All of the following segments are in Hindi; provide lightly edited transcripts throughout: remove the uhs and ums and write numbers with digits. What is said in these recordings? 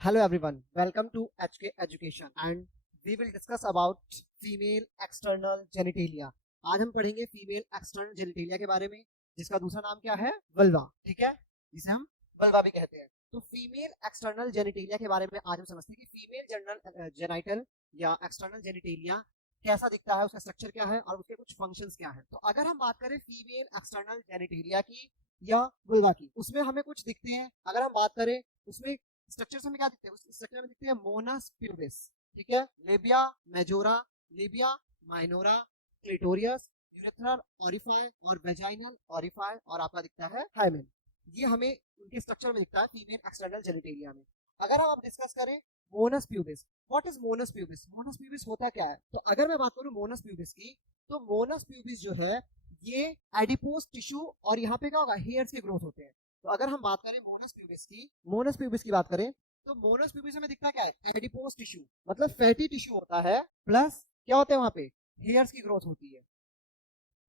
Hello everyone, welcome to HK Education and we will discuss about female external genitalia. आज हम पढ़ेंगे फीमेल एक्सटर्नल जेनिटेलिया के बारे में, जिसका दूसरा नाम क्या है, वल्वा. ठीक है, जिसे हम वल्वा भी कहते हैं. तो फीमेल एक्सटर्नल जेनिटेलिया के बारे में आज हम समझते हैं कि फीमेल जनरल जेनिटल या एक्सटर्नल जेनिटेलिया कैसा दिखता है, उसका स्ट्रक्चर क्या है और उसके कुछ फंक्शंस क्या है. तो अगर हम बात करें फीमेल एक्सटर्नल जेनिटेलिया की या वल्वा की, उसमें हमें कुछ दिखते हैं. अगर हम बात करें उसमें स्ट्रक्चर में क्या दिखते हैं, उस स्ट्रक्चर में दिखते हैं मोनस प्यूबिस, ठीक है, labia majora, labia minora, clitoris, urethral orifice और वेजाइनल ओरिफाई और आपका दिखता है हाइमेन. ये हमें उनके स्ट्रक्चर में दिखता है फीमेल एक्सटर्नल जेनिटेलिया में. अगर हम अब डिस्कस करें Moonis pubis, what is Moonis pubis, Moonis pubis होता क्या है. तो अगर मैं बात करूं मोनस प्यूबिस की, तो मोनस प्यूबिस जो है ये एडिपोज टिश्यू और यहाँ पे क्या होगा, हेयर्स के ग्रोथ होते हैं. तो अगर हम बात करें मोनस प्यूबिस की बात करें तो मोनस प्यूबिस में दिखता क्या है, एडिपोज टिश्यू, मतलब फैटी टिश्यू होता है, प्लस क्या होता है वहां पे, हेयर्स की ग्रोथ होती है.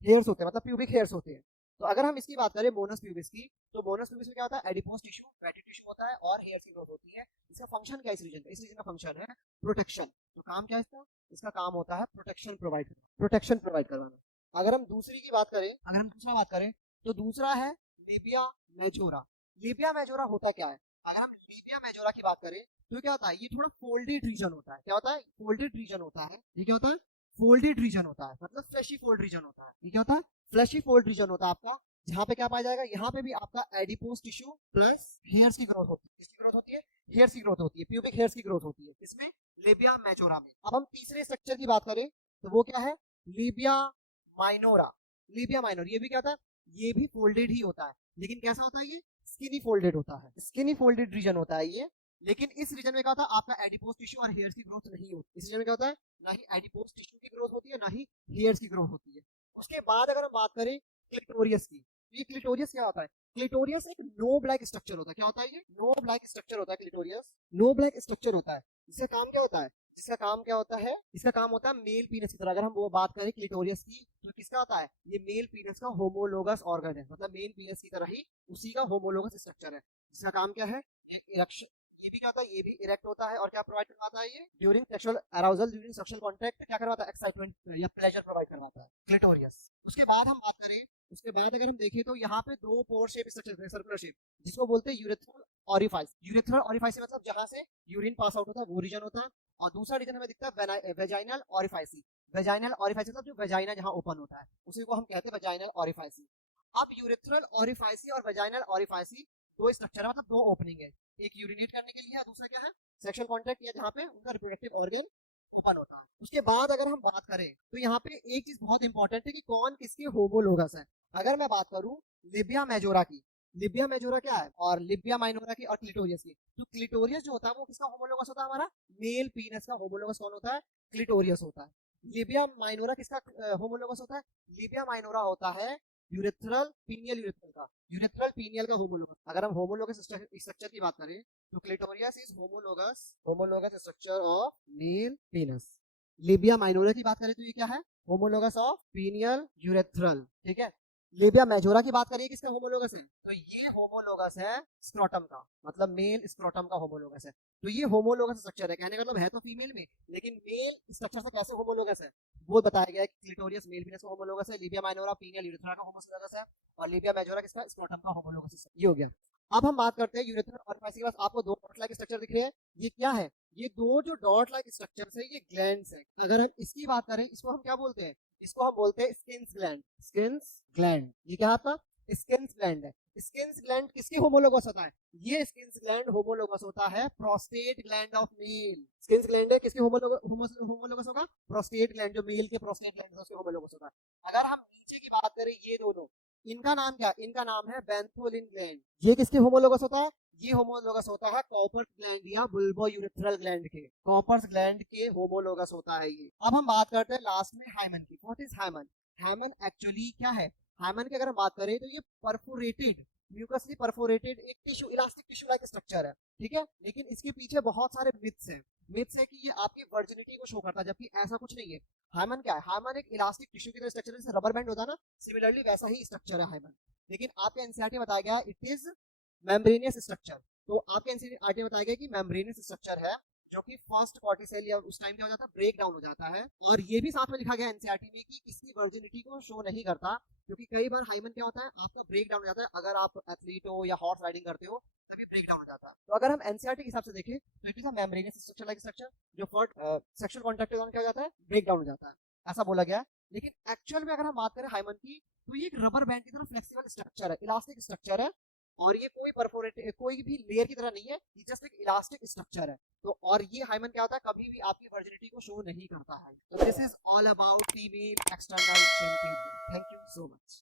हेयर्स होते हैं मतलब प्यूबिक हेयर्स होते हैं. तो अगर हम इसकी बात करें मोनस प्यूबिस की, तो मोनस प्यूबिस में क्या होता है, एडिपोज टिश्यू, फैटी टिश्यू होता है और हेयर्स की ग्रोथ होती है. इसका फंक्शन क्या है इस रीजन का, इस रीजन का फंक्शन है प्रोटेक्शन. तो काम क्या है इसका, इसका काम होता है प्रोटेक्शन प्रोवाइड करवाना. अगर हम दूसरी की बात करें, अगर हम दूसरा बात करें तो दूसरा है लेबिया मेजोरा. लेबिया मेजोरा होता क्या है, अगर हम लेबिया मेजोरा की बात करें तो क्या होता है, ये थोड़ा फोल्डेड रीजन होता है. क्या होता है, फोल्डेड रीजन होता है. ये क्या होता है, फोल्डेड रीजन होता है, मतलब फ्लैशी फोल्ड रीजन होता है. ये क्या होता है, फ्लैशी फोल्ड रीजन होता है आपका, जहां पे क्या पाया जाएगा, यहाँ पे भी आपका एडिपोज टिश्यू प्लस हेयर्स की ग्रोथ होती है. किसकी ग्रोथ होती है, हेयर्स की ग्रोथ होती है, प्यूबिक हेयर्स की ग्रोथ होती है. इसमें लेबिया मेजोरा में. अब हम तीसरे स्ट्रक्चर की बात करें तो वो क्या है, लेबिया माइनोरा. लेबिया माइनोर ये भी क्या था, ये भी फोल्डेड ही होता है, लेकिन कैसा होता है, ये स्किनी फोल्डेड होता है, स्किनी फोल्डेड रीजन होता है ये. लेकिन इस रीजन में क्या होता है, आपका एडिपोज टिश्यू और हेयर्स की ग्रोथ नहीं होती. इस रीजन में क्या होता है, ना ही एडिपोज टिश्यू की ग्रोथ होती है ना ही हेयर्स की ग्रोथ होती है. उसके बाद अगर हम बात करें क्लिटोरियस की, ये क्लिटोरियस क्या होता है, क्लिटोरियस एक नोब लाइक स्ट्रक्चर होता है. क्या होता है, ये नोब लाइक स्ट्रक्चर होता है. क्लिटोरियस नोब लाइक स्ट्रक्चर होता है. इसका काम क्या होता है, इसका काम क्या होता है, इसका काम होता है मेल पीनस की तरह. अगर हम वो बात करें क्लिटोरियस की तो किसका होता है, ये मेल पीनस का होमोलोगस ऑर्गन है, मतलब मेल पीनस की तरह ही उसी का होमोलोगस स्ट्रक्चर है. इसका काम क्या है, एक इरेक्शन. ये भी क्या होता है, ये भी इरेक्ट होता है और क्या प्रोवाइड करवाता है, ये during sexual arousal, during sexual contact क्या करवाता है, एक्साइटमेंट या प्लेजर प्रोवाइड करवाता है क्लिटोरियस. उसके बाद हम बात करें, उसके बाद अगर हम देखें तो यहाँ पे दो पोर शेप स्ट्रक्चर है, सर्कुलर शेप, जिसको बोलते हैं यूरेथ्रल ऑरिफाइस. यूरेथ्रल ऑरिफाइस मतलब जहां से यूरिन पास आउट होता है वो रीजन होता है. और दूसरा रीजन हमें दिखता है वेजाइनल ऑरिफाइसी. वेजाइनल ऑरिफाइसी मतलब जो वेजाइना जहां ओपन होता है उसी को हम कहते हैं वेजाइनल ऑरिफाइसी. अब यूरेथ्रल ऑरिफाइसी और वेजाइनल ऑरिफाइसी दो स्ट्रक्चर है, मतलब दो ओपनिंग है. एक यूरिनेट करने के लिए है, दूसरा क्या है, सेक्सुअल कांटेक्ट या जहां पे उनका रिप्रोडक्टिव ऑर्गन ओपन होता है. उसके बाद अगर हम बात करें तो यहाँ पे एक चीज बहुत इंपॉर्टेंट है कि कौन किसके होमोलोगस है. अगर मैं बात करूं लिबिया मेजोरा की, लिबिया मेजोरा क्या है, और लिबिया माइनोरा की और क्लिटोरियस की, तो क्लिटोरियस जो होता है वो किसका होमोलोगस होता है, हमारा मेल पीनस का होमोलोगस कौन होता है, क्लिटोरियस होता है. लिबिया माइनोरा किसका होमोलोगस होता है, लिबिया माइनोरा होता है यूरेथ्रल पीनियल यूरेथ्रल का, यूरेथ्रल पीनियल का होमोलोगस. अगर हम होमोलोगस स्ट्रक्चर की बात करें तो clitoris is homologous structure of male penis. Labia minora की बात करें तो ये क्या है, होमोलोगस ऑफ पीनियल यूरेथ्रल. ठीक है. लिबिया मेजोरा की बात करिए किसका होमोलोगस है, तो ये होमोलोगस है स्क्रोटम का, मतलब मेल स्क्रोटम का होमोलोगस है. तो ये होमोलोगस स्ट्रक्चर है, कहने का मतलब है तो फीमेल में, लेकिन मेल स्ट्रक्चर से कैसे होमोलोगस है वो बताया गया है. क्लिटोरियस मेल पीनस का होमोलोगस है, लिबिया माइनोरा पीनियल यूरेथ्रा का होमोलोगस है और लिबिया मेजोरा किसका, स्क्रोटम का होमोलोगस है. ये हो गया. अब हम बात करते हैं यूरेथ्रल ऑरिफाइस के पास आपको दो डॉट लाइक स्ट्रक्चर दिख रहे हैं. ये क्या है, ये दो जो डॉट लाइक स्ट्रक्चर्स है ये ग्लैंड्स है. अगर हम इसकी बात करें इसको हम क्या बोलते हैं, इसको हम बोलते हैं स्किन्स ग्लैंड. स्किन्स ग्लैंड ये क्या आपका स्किन्स ग्लैंड है. स्किन्स ग्लैंड किसके होमोलोगस होता है, ये स्किन्स ग्लैंड होमोलोगस होता है prostate gland of male. Skins gland है किसके होमोलोगस होगा, प्रोस्टेट ग्लैंड, जो मेल के प्रोस्टेट ग्लैंड है उसके होमोलोगस होता है. अगर हम नीचे की बात करें ये दोनों, इनका नाम क्या, इनका नाम है बेंथोलिन ग्लैंड. ये किसके होमोलोगस होता है, ये होमोलोगस होता है कॉपर्स ग्लैंड या बुल्बोयूरेथ्रल ग्लैंड के, कॉपर्स ग्लैंड के होमोलोगस होता है ये. अब हम बात करते हैं लास्ट में हाइमन की. What is hymen, hymen actually क्या है, हाइमन की अगर हम बात करें तो ये परफोरेटेड, म्यूकसली परफोरेटेड एक tissue, elastic tissue like structure है. ठीक है, लेकिन इसके पीछे बहुत सारे मिथ्स हैं. मिथ्स है कि ये आपकी वर्जिनिटी को शो करता है, जबकि ऐसा कुछ नहीं है. हाइमन क्या है, हाइमन एक इलास्टिक टिश्यू की तरह स्ट्रक्चर है, जैसे रबर बैंड होता है ना, सिमिलरली वैसा ही स्ट्रक्चर है हाइमन. लेकिन आपके एनसीईआरटी में बताया गया इट इज मेम्ब्रेनियस स्ट्रक्चर. तो आपके एनसीईआरटी में बताया गया कि मेम्ब्रेनस स्ट्रक्चर है जो कि फर्स्ट कॉर्टिसेल या उस टाइम क्या हो जाता है, ब्रेक डाउन हो जाता है। और ये भी साथ में लिखा गया एनसीईआरटी में कि इसकी वर्जिनिटी को शो नहीं करता, क्योंकि कई बार हाइमन क्या होता है, आपका ब्रेक डाउन हो जाता है अगर आप एथलीट हो या हॉर्स राइडिंग करते हो, तभी ब्रेक डाउन हो जाता है। तो अगर हम एनसीईआरटी के हिसाब से देखें तो it is a membranous structure like structure जो फर्स्ट सेक्सुअल कांटेक्ट के दौरान क्या हो जाता है, ब्रेक डाउन हो जाता है, ऐसा बोला गया है। लेकिन एक्चुअल में अगर हम बात करें हाइमन की, तो ये एक रबर बैंड की तरह फ्लेक्सिबल स्ट्रक्चर है, इलास्टिक स्ट्रक्चर है। और ये कोई परफोरेट कोई भी लेयर की तरह नहीं है, ये जस्ट एक इलास्टिक स्ट्रक्चर है। तो और ये हाइमन क्या होता है, कभी भी आपकी वर्जिनिटी को शो नहीं करता है। तो this is all about female external genitalia. Thank you so much.